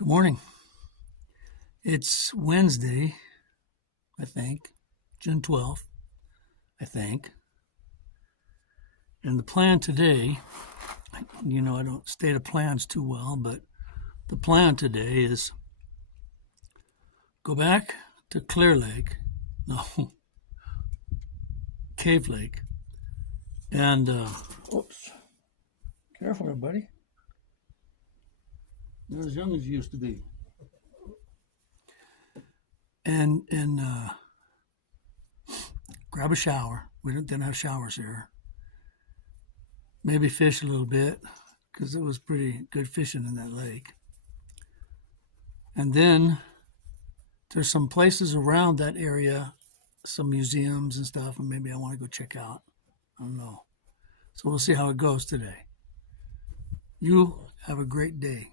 Good morning. It's Wednesday, I think, June 12th, I think. And the plan today, I don't state of plans too well, but the plan today is go back to Clear Lake, no, Cave Lake, and, oops, careful there, buddy. Not as young as you used to be. And grab a shower. We didn't have showers here. Maybe fish a little bit because it was pretty good fishing in that lake. And then there's some places around that area, some museums and stuff, and maybe I want to go check out. I don't know. So we'll see how it goes today. You have a great day.